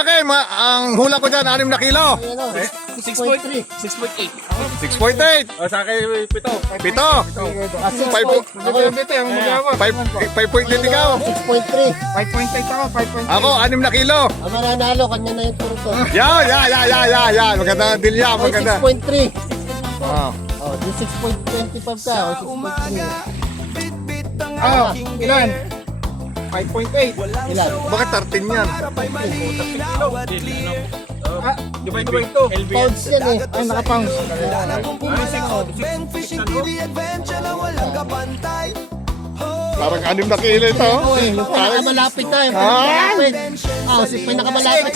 sa akin, ang hula ko dyan, 6 na kilo. 6.3. 6.8. 6.8. Sa akin, 7. 7. 5.8 ikaw. 6.3. 5.8 ako, 5.8. Ako, 6 na kilo. Ang mananalo, kanya na yung turo to. Yan. Maganda ang deal yan, maganda. 6.3. Ah. Oh, di 6.25 ka. O 6.3. Ilan? 5.8. Ilan? Bakit 13 yan? Divide by 2. Pounds yan eh. Ay, naka-pounds. Parang 6 na kilo ito. Oo eh, yung pinakamalapit na. Yung pinakamalapit. Si pinakamalapit.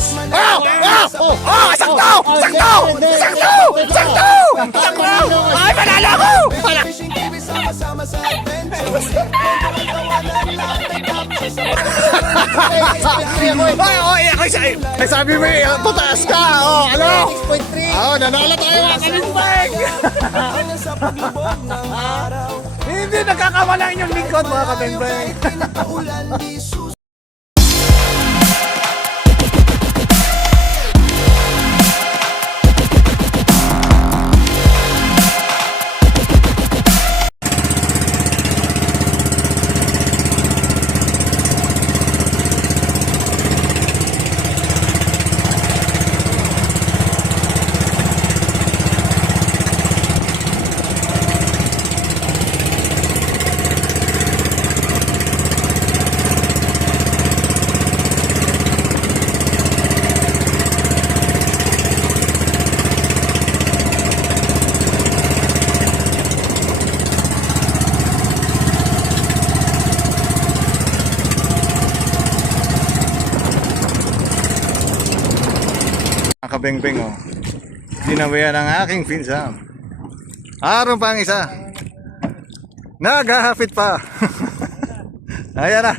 Sakto! Ay, panalo ako! Ay, sabi mo tutaas ka. Ano? 6.3. Nanalo tayo mga kalimbang. Hindi nagkakamala inyong lingkod mga kalimbang. Kabengbeng ginawian ang aking pinsan. Araw pa ang isa. Naghahapit pa. Ayan na.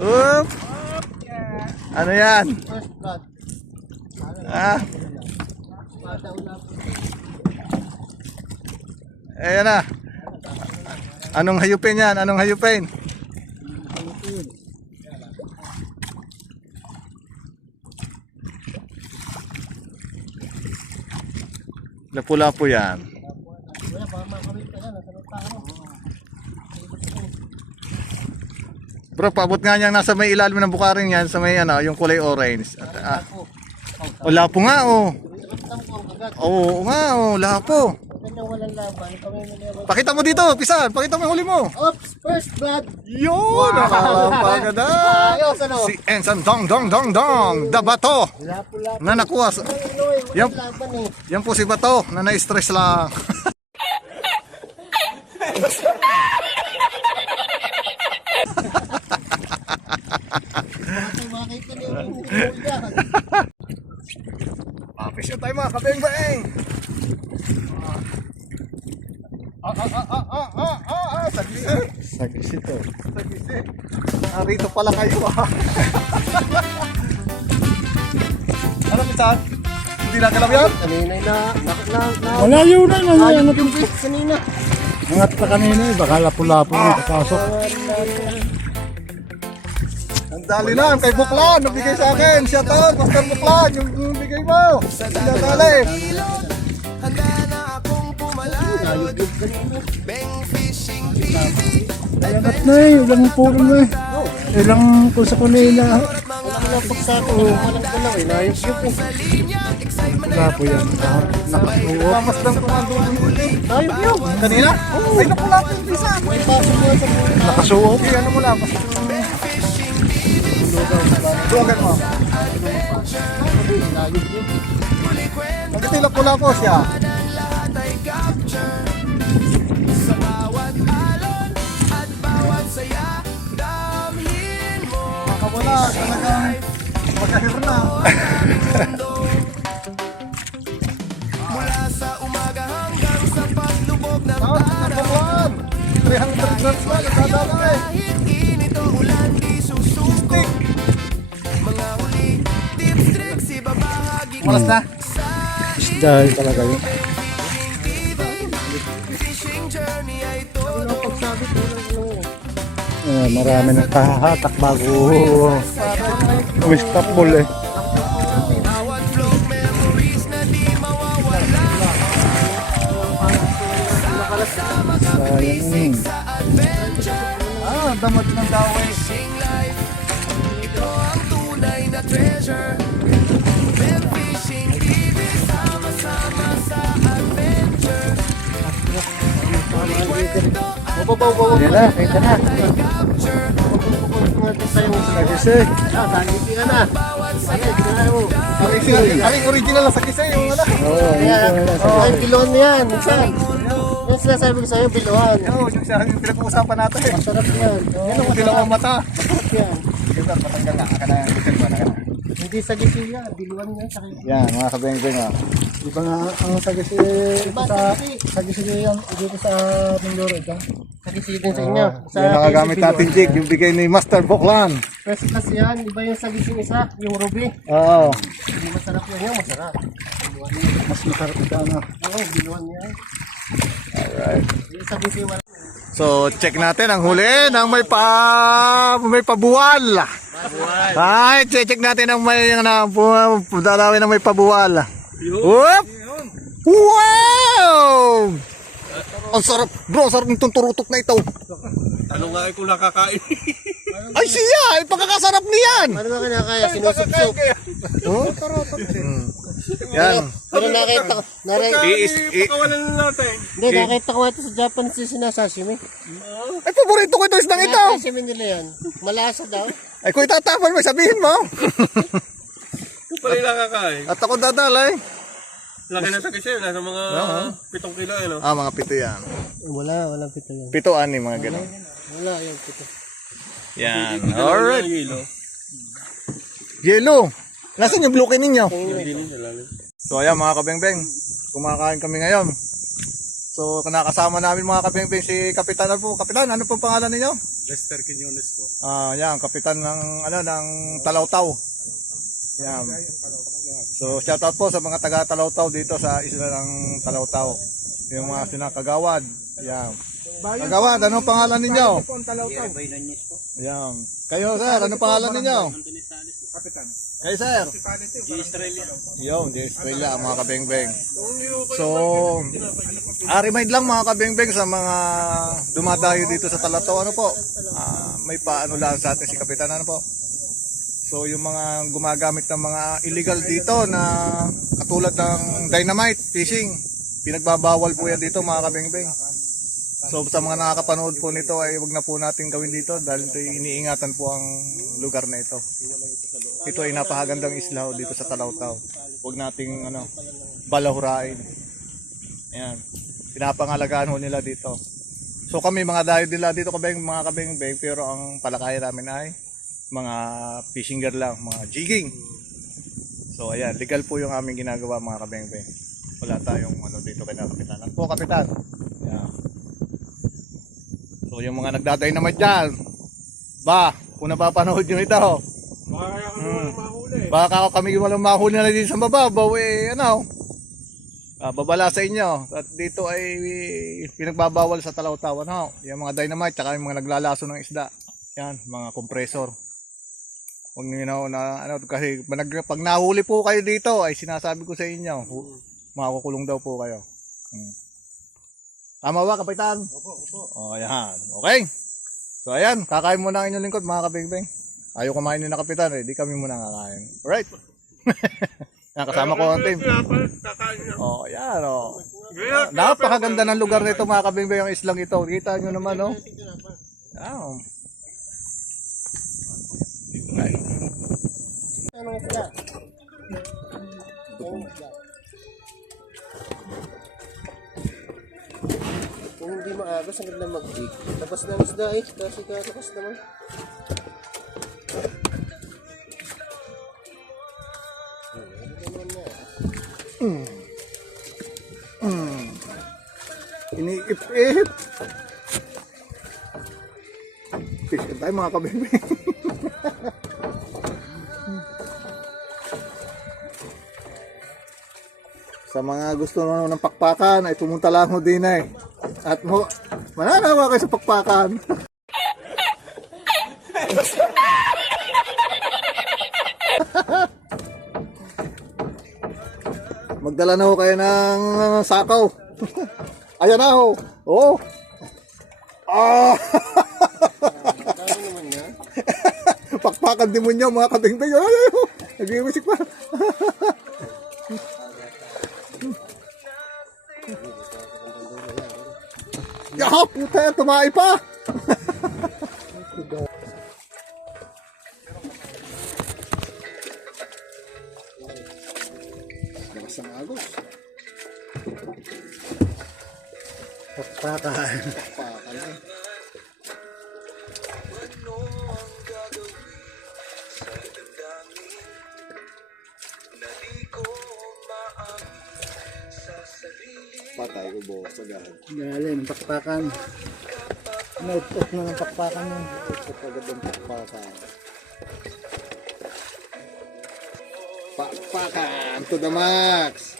Oop. Ano yan? Ayan na. Anong hayupin yan? Lapu-lapu yan. Bro, paabot nga niyang nasa may ilalim ng bukaring yan, sa may yung kulay orange. At, lapo nga Oo nga lapo. Pakita mo dito, pisan. Pakita mo yung huli mo. Oops, first blood. Yun! Nakakapaganda. Ayos, ano? Si Ensan Dong. Da Bato. Na nakuha. Yan po si Bato na na-stress lang. Papisyo tayo mga kabeng-beng. Sagisi to. Rito pala kayo Ano pisan? Hindi na galaw yan? Kanina Malayo na. Ayun yung fish kanina. Angat pa kanina baka lapu-lapu yung kapasok. Ang dali lang, kay Buklan, nabigay sa akin. Shout out, Pastor Buklan, yung bigay mo. Ang dali. Ayanat na ilang puro na ilang kung sa kanila. Walang pagsako. Walang galaw. Inayos yun eh. Lapu yan. Nakasuot. Mamas lang tumando ng huli. Ayos yun. Kanina? Ay, napula ko yung isa. May pasok mo sa mga. Nakasuot. Okay, ano mo lang? Tuwagan mo. Nagtitila pula ko siya. Makawala, talagang magkahir na. Mula sa umaga hanggang sa paglubog ng araw. 300 grams pa, nagdadala init ang ulan, di susuko. Mga huli, tips, tricks, ibabahagi. Malas na? Isda talaga yun. Fishing journey ay Walang pagsabit. Walang Marami ng kahahatak bago Wish top ball eh. Bawat vlog memories na di mawawala. Sayang. Sa adventure, Damat ng daway. fishing life. Ito ang tunay na treasure. Bell Fishing TV, sama-sama sa adventure. Kwento Yan na, kita na. capture. Sagisi. Sagisi ka na. Aling original lang sagisi yung ano. Oo, Ay, biluan na yan. Minsan. Yung sinasabi ko sa'yo, biluan. yung pinag-uusapan natin. Masarap yan. Yan ang dilawang mata. Masarap yan. Yung patanggal na, aka na yung bitin pa na. Hindi sagisi yan. Biluan yan. Sakit. Yan, mga kabeng-beng ah. Iba nga ang sagisi sagisi yan dito sa Mindoro ito. Sagisi din sa inyo. Sa Yan nakagamit biluan natin, yan. Jig, yung bigay ni Master Boklan. First class yan. Iba yung sagisi isa. Yung ruby. Oo. Hindi masarap yan. Yung masarap. Biluan yan. Mas masarap ito ano. Oo, biluan yan. Alright. Yung sagisi wala. So, check natin ang huli ng may pabuwal. Ay, check natin ang may dalawin ng may pabuwal. Whoop! Wow! Ang sarap, bro, sarap ng turutok na ito. Ano nga kung nakakain? Ay, siya, ay pagkakasarap niyan. Ano ba kinakaya? Sinusupsup. Oh? Yan. Pero nakita ko. Pakawalan na natin. Hindi, nakita ko ito sa Japan si sinasashimi. Ay, paborito ko ito isdang ito. Sinasashimi nila yan. Malasa daw. Ay, kung itatapon mo, sabihin mo. Kung pala yung nakakain. At ako dadalay. Laki na sa kasi, nasa mga 7 kilo, ano? Ah, mga pito yan. Walang pito yan. Pito, ani, mga ganun. Wala yung pito. Yan. Alright. Kilo. Yelo. Nasaan yung blukin ninyo? Hindi sa lalim. So ayan mga kabeng-beng, kumakain kami ngayon. So nakasama namin mga kabeng-beng si Kapitan. Kapitan, ano pong pangalan ninyo? Lester Quinones po. Yan, Kapitan ng ng Talawtaw. Yan. So shoutout po sa mga taga Talawtaw dito sa isla ng Talawtaw. Yung mga sinakagawad. Yan. Kagawad, ano pangalan ninyo? Yan. Kayo sir, ano pangalan ninyo? Kapitan. Kayo sir? Di Australia. Yo, di Australia mga kabeng-beng. So, remind lang mga kabeng-beng sa mga dumadayo dito sa Talataw, ano po? May paano lang sa atin si Kapitan, ano po? So, yung mga gumagamit ng mga illegal dito na katulad ng dynamite, fishing, pinagbabawal po yan dito mga kabeng-beng. So, sa mga nakakapanood po nito ay wag na po natin gawin dito dahil ito iniingatan po ang lugar na ito. Ito ay napakagandang isla dito sa Talawtaw. Huwag nating balahurain. Ayan. Pinapangalagaan ho nila dito. So kami mga dayo nila dito mga kabeng-beng, pero ang palakayan namin ay mga fishing gear lang, mga jigging. So ayan, legal po yung aming ginagawa mga kabeng-beng. Wala tayong dito kay Kapitan. Ano po Kapitan? Ayan. So yung mga nagdadynamite dyan, kung napapanood nyo ito, Baka kaya kami walang mahuli. baka kami walang mahuli na dito sa mababaw, babala sa inyo. At dito ay pinagbabawal sa Talawtaw, yung mga dynamite, tsaka yung mga naglalaso ng isda. Yan, mga compressor. Kung kasi pag nahuli po kayo dito, ay sinasabi ko sa inyo, makukulong daw po kayo. Tama ba, Kapitan? Opo. O, yan. Okay. So, ayan. Kakain muna ang inyong lingkod, mga kabeng-beng. Ayaw kumain na Kapitan, di kami muna kakain. Alright. Yan, kasama ko ang team. O, yan, o. Napakaganda ng lugar nito, mga kabeng-beng, ang islang ito. Kita nyo naman, o. Yan. Okay. Ano sila? Kung hindi maagos, ang ganda mag-dig. Tapos na ang isda eh. Kasi tapos naman. Iniip-ip. Fish tayo mga kabebe. Sa mga gusto ng pakpakan ay pumunta lang mo din eh. At mananawa kayo sa pakpakan. Magdala na ho kayo ng sakaw. Ayan na ho. Oh. Ah. Pakpakan demonyo mga kabingbing. Ay, ay, ay. Nag-iwisik pa. Ya, puta yan, tumai pa. Lakas ng agos. Pakpakan. Pakpakan eh. Patay ubo sa gahad. Galing, pakpakan. Naut-ut na ng pakpakan yun. Ito kagad ang pakpakan. Pakpakan to the max.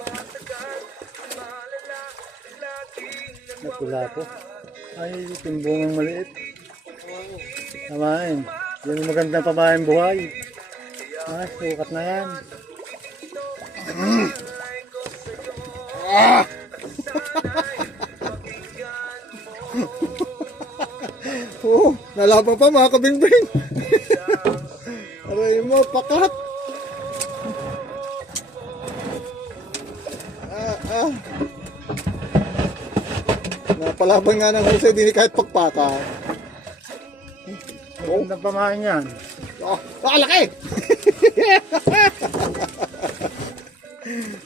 Napula po. Ay, timbungang maliit. Tamain. Yan yung magandang pamain buhay. Ah, sukat na yan. Oh, nalaban pa mga kabingbing. Aray mo, pakat. Napalaban nga ng husay, di kahit pagpaka. Magandang pamain yan. Oh, laki!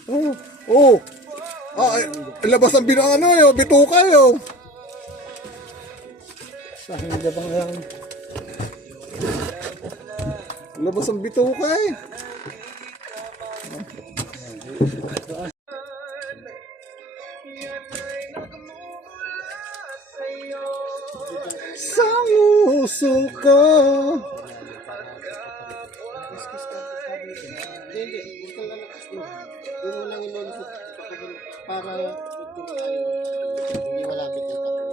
Oh, oh. Ah, labas ang ano yun, bituka yun. Sa hindi bang yan? Labas ang bituka eh. Sa uso ko. Para hindi malapit yung tapo.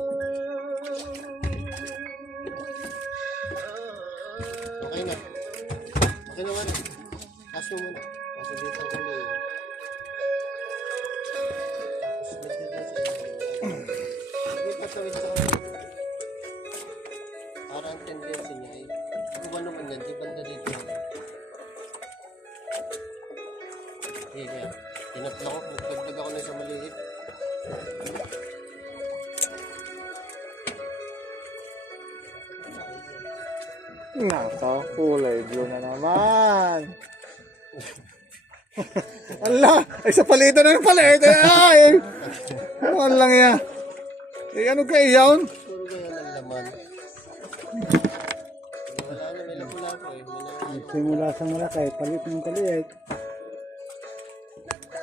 Okay na. Okay naman. Taas mo muna. Kasi dito ang kami. Tapos nagdadasa. Hindi tatawid sa kami. Para ang tendency niya ay kung ano man yan, di banda dito. Okay, kaya tinatla ko. Nagdagdag ako na sa maliit. Naka, kulay blue na naman. Ala, ay sa palitan na ng palit. Ay, ano lang yan? Eh, ano kayo yun? Puro kaya ng laman. Wala na, may lapu-lapu eh. Simula sa malaki, palit ng paliit.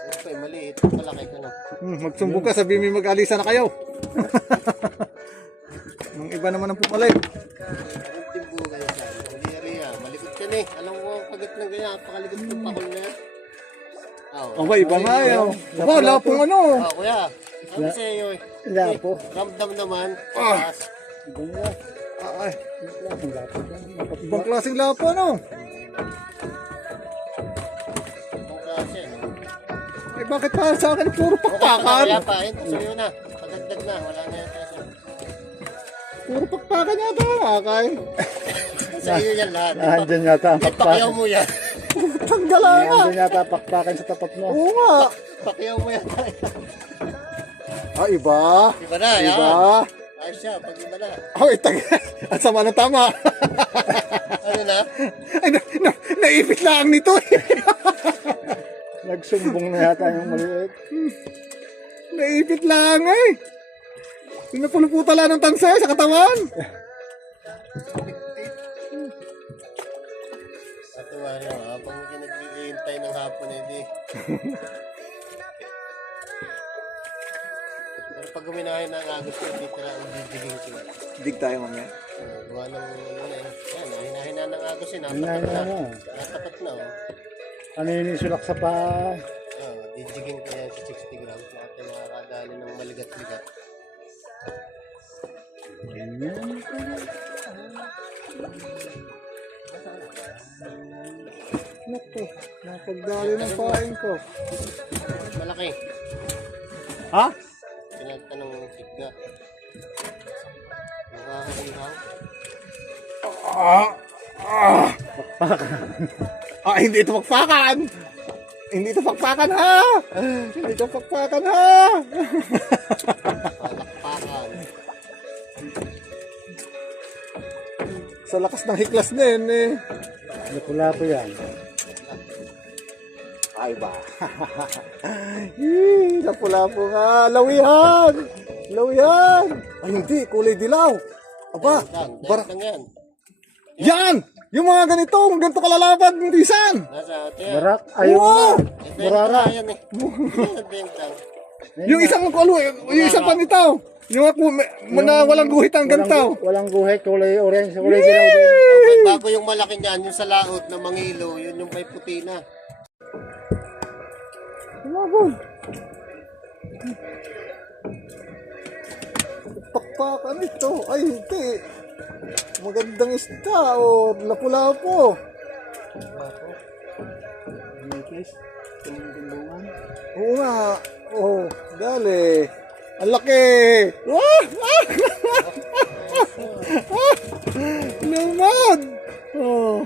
Ito eh, maliit. Malaki ko na. Magsumbong ka, sabi mo mag-alisa na kayo. Nung iba naman ang pumalit. Ang timbo kayo sa akin. Hindi rin malikot ka eh. Alam mo ang pagat ng ganyan. Pakalikot ng pakol na yan. Aba, iba nga yun. Aba, wala pong ano. Kuya. Ano sa iyo eh? Lapo. Ramdam naman. Taas. Ibang yan. Ay, Ang lapo yan. ibang klaseng lapo, ano? Itong klase no? Ay, bakit para sa akin puro Kaya pakpakan? pa eh. Sa'yo na. Padagdag na. Wala na yan tayo. Puro pakpakan yata, kakay. Sa iyo yan lahat. Nandyan yata ang Pakiyaw pakpakan. mo yan. Tanggala nga. Nandyan yata ang pakpakan sa tapat mo. Oo nga. Pakiyaw mo yan. Ah, iba. Iba na. Yan. Iba. Ayos siya. Pag iba na. Ay, ang sama ng tama. Ano na? Ay, naipit lang nito. Nagsumbong na yata yung maliit. Naipit lang eh. Pinapuluputa lang ng tanse sa katawan. Natuwa niyo. Habang nag-iintay ng hapon hindi. Pero pag guminahin ng agos ko, hindi tira ang bibiging sila. Dig tayo mamaya. Gawa ng ano na eh. Yan, hinahina ng agos eh. Hinahin Natapat na. na. Natapat na oh. Ano yung sulak sa pa? Dijigin ko yan sa 60 grams. Natin makakadali ng maligat-ligat. Naku, napagdali ng pain ko. Malaki. Ha? Tinatanong sigga. Nakakalihaw. Hindi ito pakpakan! Hindi ito pakpakan ha! Hindi ito pakpakan ha! Palakpakan. Sa lakas ng hiklas na yun eh. Lapu-lapu yan. Ay ba? Lapu-lapu nga. Lawihan! Lawihan! Ay hindi, kulay dilaw. Aba, bara. Lang yan. Yan! Yung mga ganito kalalaban, hindi san. Nasa ate yan. Barak, ayaw Oo! na. Burara. Yan eh. Bentang. Yung isang yung isang panitaw. Yung ako, na walang guhit ang ganito. Walang guhit, kulay orange, kulay dilaw din. Okay, bago yung malaki niyan, yung sa laot na mangilo, yun yung may puti na. Tumabon. Pakpakan ito. Ay, hindi. Magandang isda o lapu-lapu. Oo nga. Oh, dali. Ang laki. Lumad. Oh.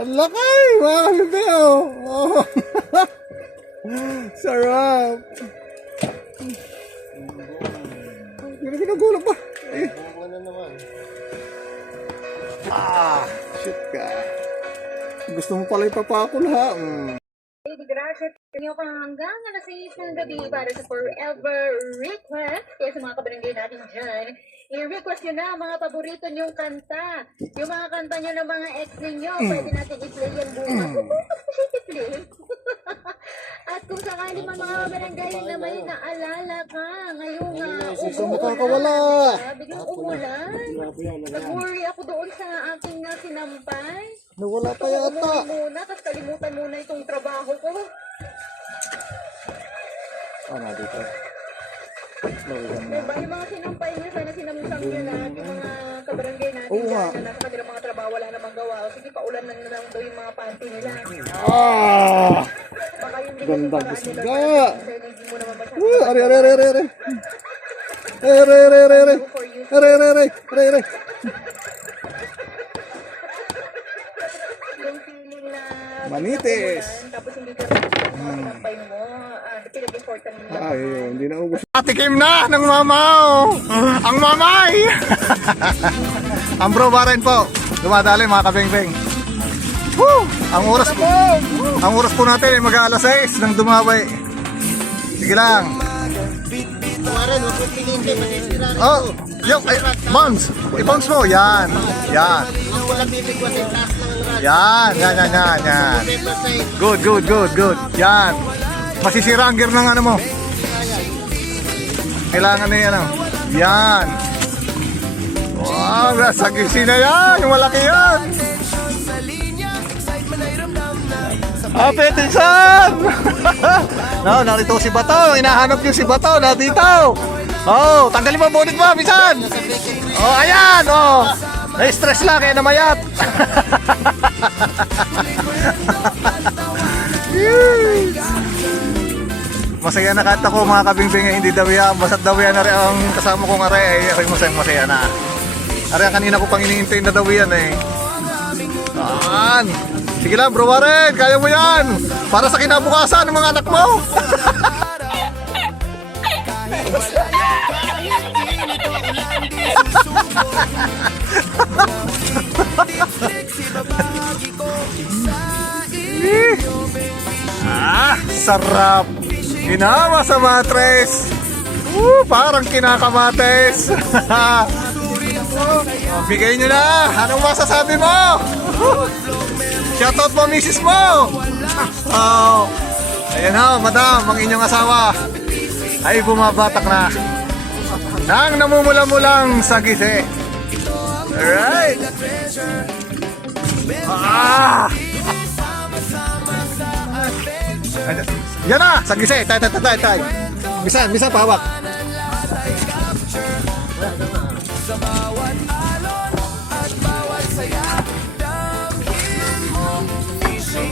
Ang laki. Mga kalibeo. Oh. Sarap. Ginagulap ba? Eh. Ano naman? Shit ka. Gusto mo pala ipapakul ha? Baby Gracia, kanyo ka hanggang alas 6 ng gabi para sa Forever Request. Kaya sa mga kabarangay natin dyan, i-request nyo na mga paborito nyong kanta. Yung mga kanta nyo ng mga ex ninyo, pwede natin i-play yan bukas. Bukas pa siya i-play. At kung sakali man mga barangay na may naalala ka, ngayong makakawala. biglang umulan. Nag-worry ako doon sa aking sinampay. Nawala pa yata. Umuwi muna, tapos kalimutan muna itong trabaho ko. Dito. Diba, yung mga sinampay niya, sana sinamsam niya lahat, yung mga kabarangay natin Oo nga. dyan, na nasa kanilang mga trabaho, wala namang gawa. O sige, paulan na lang daw yung mga panty nila. Baka yung Ganda paraan gusto nila, nga. dahil hindi mo naman masyadong Are, are, are, are, are. Are, are, are, are, are. for you. Are, are, are, are, are. Yung feeling na Manitis. umulan, tapos hindi ka mga sinampay mo, pinag-importan mo. Ay, hindi na ubos. Patikim na ng mamaw. Ang mamay. Ang bro rin po. Dumadali mga kabeng-beng. Woo! Ang oras po natin ay mag-aalas 6 ng dumabay. Sige lang. Tumaran, huwag mong pinindi, masisira rin. Oh, yung, ay, bounce. I-bounce mo. Yan. Yan. Ang walang bibigwas, ay taas lang ang rad. Yan. Yan, yan, yan, yan. Never say, Good, good, good, good. Yan. Masisira ang gear ng ano mo. Kailangan na yan. Yan. Wow, nasa gising na yan. Yung malaki yan. Petisan! No, narito si Bato. Hinahanap niyo si Bato. Nandito. Oh, tanggalin mo bonnet mo, Pisan. Oh, ayan. Oh. Na-stress lang kaya namayat. Masaya na kahit ako mga kabingbing hindi daw yan. Basta't daw yan na rin ang kasama kong are ay masaya na. Are kanina ko pang iniintay na daw yan eh. Saan? Sige lang bro Warren, kaya mo yan. Para sa kinabukasan ng mga anak mo. Sarap. Ginawa sa matres. Parang kinakamates. Bigay nyo na. Anong masasabi mo? Shoutout mo, misis mo. Oh. Ayan ho, madam, ang inyong asawa ay bumabatak na. Nang namumula-mulang sa gise. Alright. Yan na, sa gise. Tay. Bisan, pahawak. Sa bawat alon at bawat saya, damhin mo, isip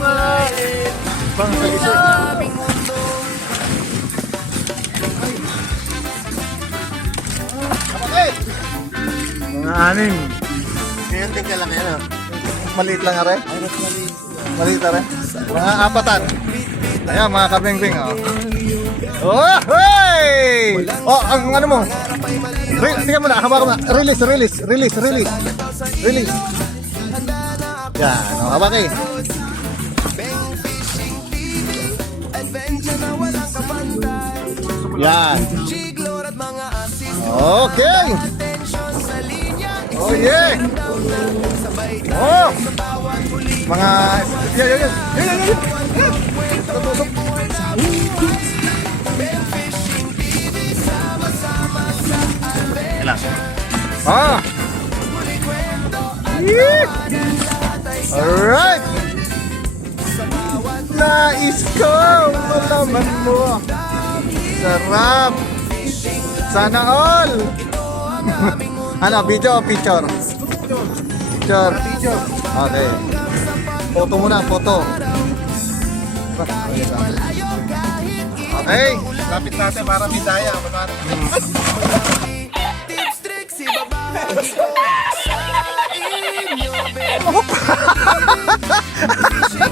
Anim. Kaya din kalaki ano. Maliit lang are. Maliit are. Mga apatan. Ayan mga kabingbing. Oh, hey! Oh, ang ano mo? Tingnan mo na, hawakan mo na. Release. Yan, oh, hawakin. Yan. Okay. Oh yeah. Oh. Mga yan. Tutusok. Ilang. Ah. Yeah. Alright. Nais ko malaman mo. Sarap. Sana all. Ano, video o picture? Picture. Okay. Photo muna, photo. Okay. Lapit natin para bidaya.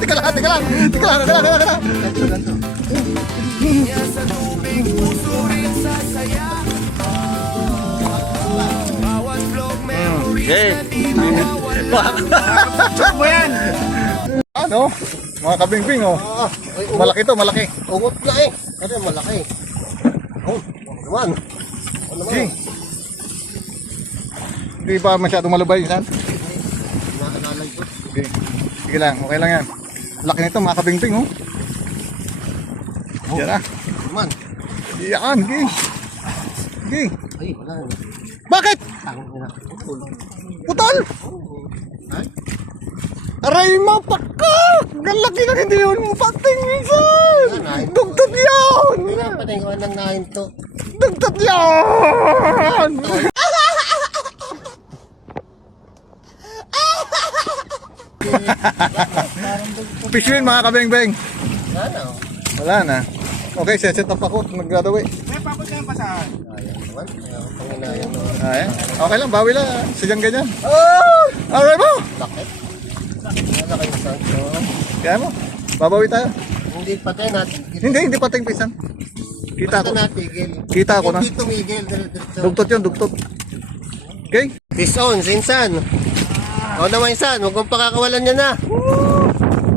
Teka lang. Okay. Mo yan! Ano? Mga kabingbing, oh. Malaki to, malaki. Ugot na eh. Kasi malaki. Oh, naman. Ano naman? Sige. Hindi pa masyadong malubay, San? Naalala ito. Okay. Sige lang, okay lang yan. Laki nito, mga kabingbing, oh. Yan na. Naman. Yan, okay. Okay. Ay, wala. Bakit? Tangin na. Putol! Aray, mapaka! Galaki na hindi yun pating minsan! Dugtod yan! Hindi na patay ko nang nahin to. Dugtod yan! Fishwin mga kabeng-beng. Ano? Wala na. Okay, set up ako. Nag-graduate. May papot ka yung pasahan. Ayan naman. Panginayan mo. Ayan. Okay lang, bawi lang. Sadyang ganyan. Oh! Aray mo! Bakit? Wala kayong sanso. Kaya mo. Babawi tayo. Hindi patay natin. Hindi pating pisan. Kita Basta ko. natigil. Kita ko na. Hindi tumigil. Diretso. Dugtot yun, dugtot. Okay? Peace on, Sinsan. O naman, Insan. Huwag mong pakakawalan niya na.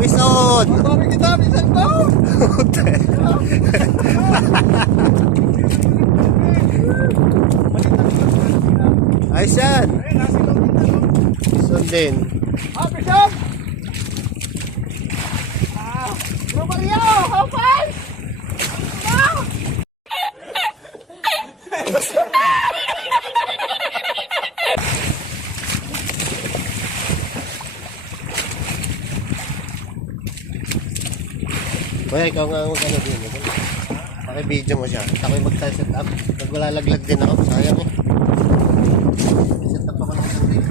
Peace on. Bawi kita, pisan ko! Ayos yan. Peace on din. Ah, pisan! Romario! Hopal! Kuya, ikaw nga ang ano din. Paki-video mo siya. Ako'y mag-set up. Nagwalalaglag din ako. Sayang eh. Set up ako ng din.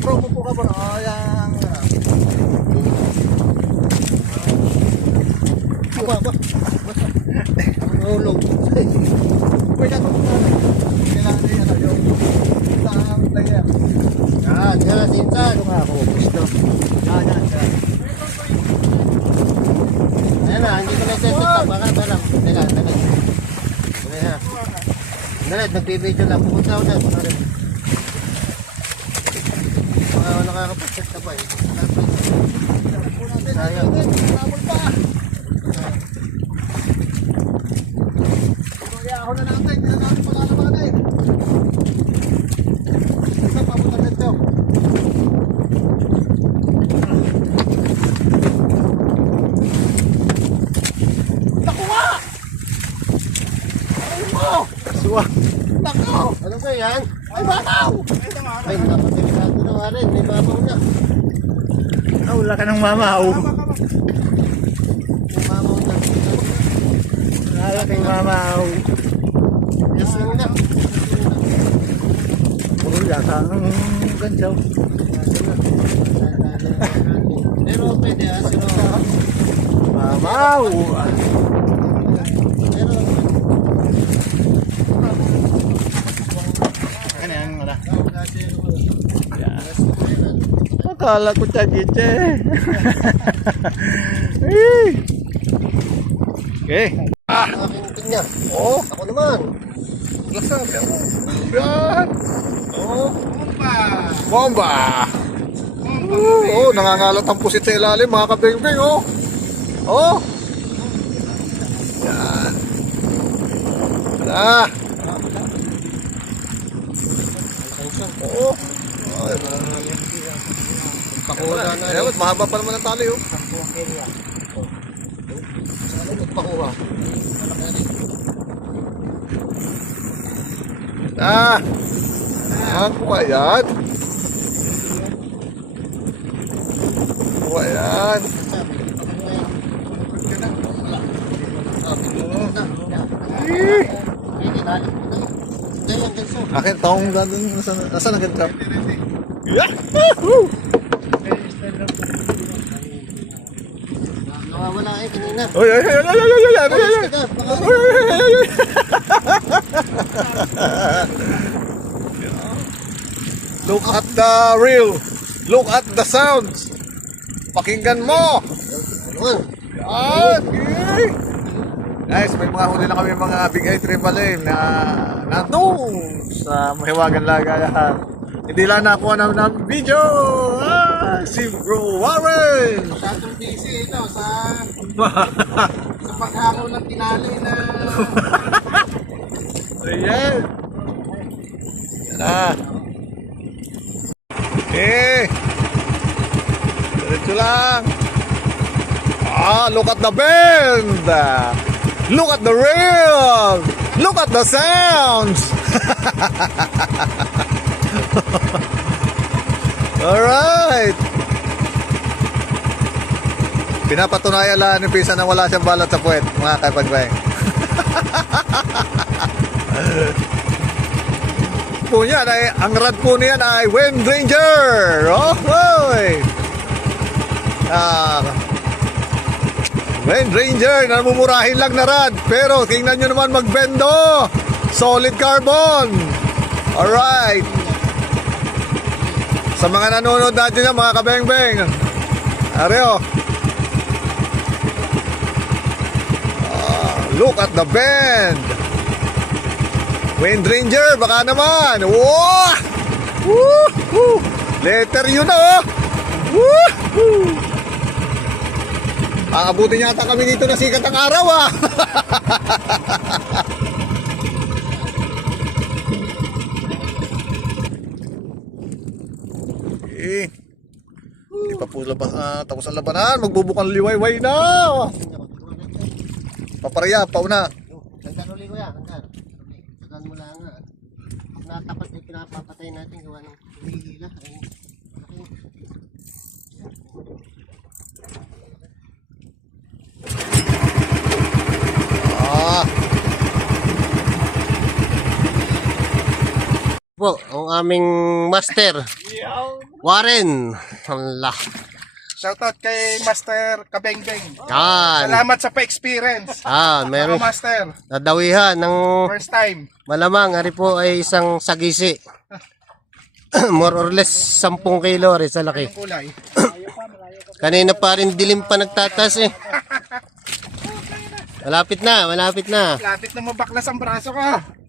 Promo po ka ba? Ayan. Ba? Hulog. Pwede ako kailangan niya na yung isang player. Yan, yan, Sinsan. Ito nga ako. Gusto. Yan. Ayan na, hindi ko na-set up. Baka lang. Teka. Ayan. Dalit, nag-video lang. Pupunta ako dyan. Baka nakakapag-set up ba eh. Sayang. Kaya ako na natin. Kaya natin pagkalaman eh. Isa pa po na ito. Naku nga! Ay mo! Suwa. Naku! Ano ba yan? Ay bataw! Ay, napatiligado na nga rin. May babaw na. Wala ka ng mamaw. May babaw na. Wala ka ng mamaw. Yes lang na. Wala ka ng gansaw. Pero pwede ah. Sino? Mamaw! na. Akala ko tiyagitse. Okay. Aking tingnan. Oh, Ako naman. lasan. Yan. Oh, bomba. Oh, nangangalat ang pusit sa ilalim, mga kabing-bing, oh. Oh. Yan. Ah. Oh. Pakuha na. Ayan, mahaba pa naman ang tali, oh. Pakuha. Ah. Ako ba yan? Ayan. Akin taong gano'n. Nasaan ang trap? Yahoo! Nawawala kanina. Oy, ay, ay, ay, ay, ay, ay, ay, ay. Look at the reel. Look at the sounds. Pakinggan mo. Yan. Okay. Guys, may mga huli na kami mga big eye triple M na nandun sa Mahiwagan Lagayan. Hindi lang nakuha ng video. Si Bro Warren. Masyadong busy ito sa paghakaw ng tinali na Ayan. Yan na. Diretso lang. Look at the bend. Look at the reel. Look at the sounds. Alright. Pinapatunayan lang ni Pisa na wala siyang balat sa puwet, mga kapagbay. Po niyan ay, ang rad po niyan ay Wind Ranger. Oh, hoy. Wind Ranger, namumurahin lang na rad. Pero tingnan nyo naman magbendo. Solid carbon. Alright. Sa mga nanonood natin yan, mga kabeng-beng. Areo. Look at the bend. Wind Ranger, baka naman. Wow! Woo! Letter yun na, oh. Woo! Abutin yata kami dito na sikat ang araw, ah. Hindi pa po tapos ang labanan. Magbubukang liwayway na. Paparya, pauna. hanggang uli ko yan, hanggang. Sagan mo lang nga. Natapat ay pinapapatay natin gawa ng hihila. Po, ang aming master, Warren. Allah. Shoutout kay Master Kabengbeng. Yan. Salamat sa pa-experience. Meron Master, nadawihan ng first time. malamang, ari po ay isang sagisi. More or less 10 kilo rin sa laki. Yung kulay. Kanina pa rin dilim pa nagtatas eh. Malapit na, malapit na. Lapit na mabaklas ang braso ko.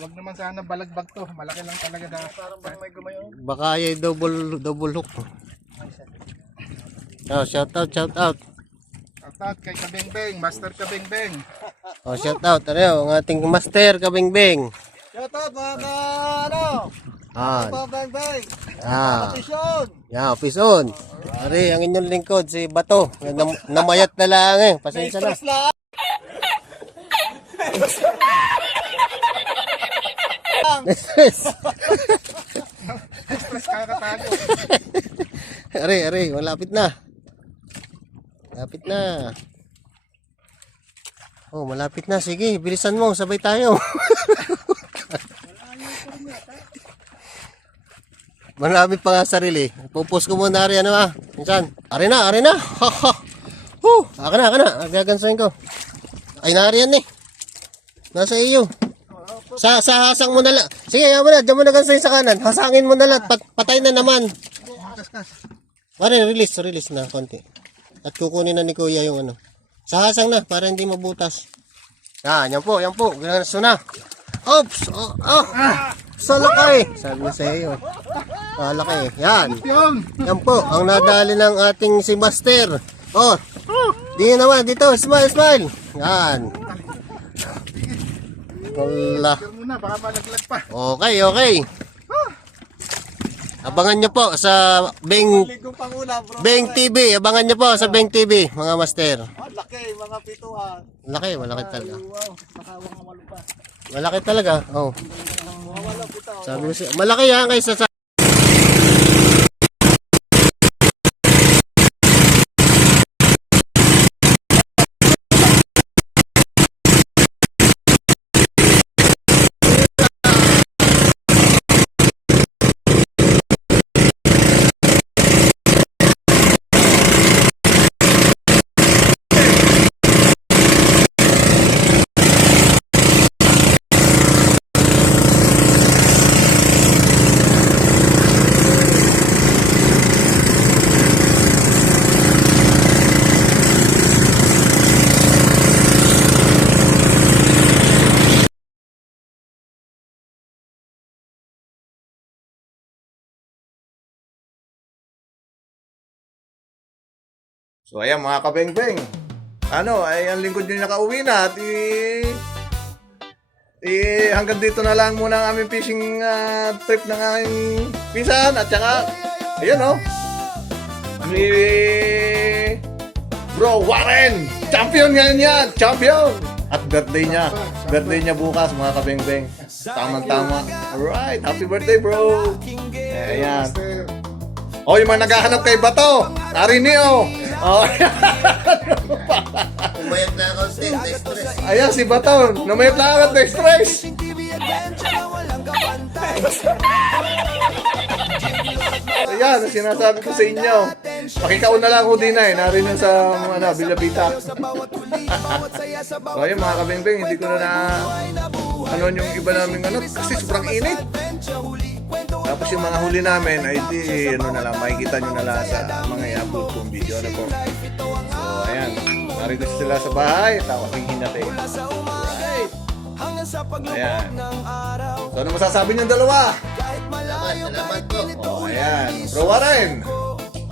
Huwag naman sana balagbag to. Malaki lang talaga na. Parang may gumayon. Baka ay double hook. Oh, shout out, shout out. Shoutout kay Kabengbeng, Master Kabengbeng. Oh, shout out. Ano, ang ating master Kabengbeng. Shoutout mga kabeng-beng. Yeah, pison. Ari, ang inyong lingkod si Bato. Namayat na lang eh. Pasensya na. Stress kakatago. Ari, malapit na. Malapit na. Oh, malapit na. Sige, bilisan mo. Sabay tayo. Marami pa nga sarili. Pupus ko muna rin, ano ah. Minsan. Ari na. Ha, ha. Aka na. Gagansahin ko. Ay, nariyan eh. Nasa iyo. Sa hasang mo na lang. Sige, yaman na. Diyan mo na gansahin sa kanan. Hasangin mo na lang. Patay na naman. Pare, release na konti. At kukunin na ni Kuya yung ano. Sa hasang na, para hindi mabutas. Yan po. Ganso na. Oops! Sa laki! Sabi ko sa iyo. Laki. Yan. Yan po, ang nadali ng ating si Master. Oh, di naman, dito. Smile. Yan. Wala. Muna, baka malaglag pa. Okay. Abangan nyo po sa Beng TV. Abangan nyo po sa Beng TV, mga Master. Laki, mga pituan. Malaki talaga. Wow, nakawang malo pa. Malaki talaga. Oh. Sabi ko siya, malaki yan kaysa sa So ayan mga kabeng-beng. Ay ang lingkod nyo nakauwi na at hanggang dito na lang muna ang aming fishing trip ng aking pinsan at saka ayan si Bro Warren, champion ngayon yan, champion! At birthday niya bukas mga kabeng-beng. Tama. Alright, happy birthday bro! Ayan. Yung mga naghahanap kay Bato, narinio! umayag na ako sa stress. Ayan si Bato, namayat na agad na stress. Ayan, sinasabi ko sa inyo. Pakikauna lang ko din narin sa Bilabita. So ayun mga kabeng-beng, hindi ko na yung iba namin kasi sobrang init. Tapos yung mga huli namin ay makikita nyo na lang sa mga i-upload kong video po. So ayan, narito sila sa bahay, aking hinati. Alright. Ayan. So ano masasabi niyong dalawa? Salamat po. Ayan, Bro Warren.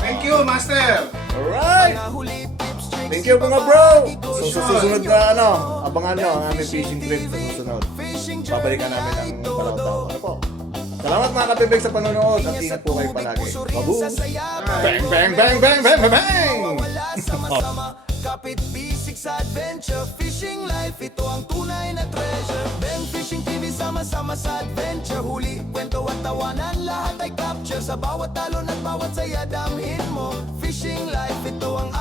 Thank you, Master. Alright. Thank you mga bro. So sa susunod na abangan nyo ang aming fishing trip sa susunod. Babalikan namin ang Balao-Tao. Ano po? Salamat mga kabibig sa panonood at ingat po kayo palagi. Baboos! Bang! Kapit bisik sa adventure, fishing life, ito ang tunay na treasure. Ben Fishing TV, sama-sama sa adventure. Huli, kwento at tawanan, lahat ay capture. Sa bawat talon at bawat saya, damhin mo. Fishing life, ito ang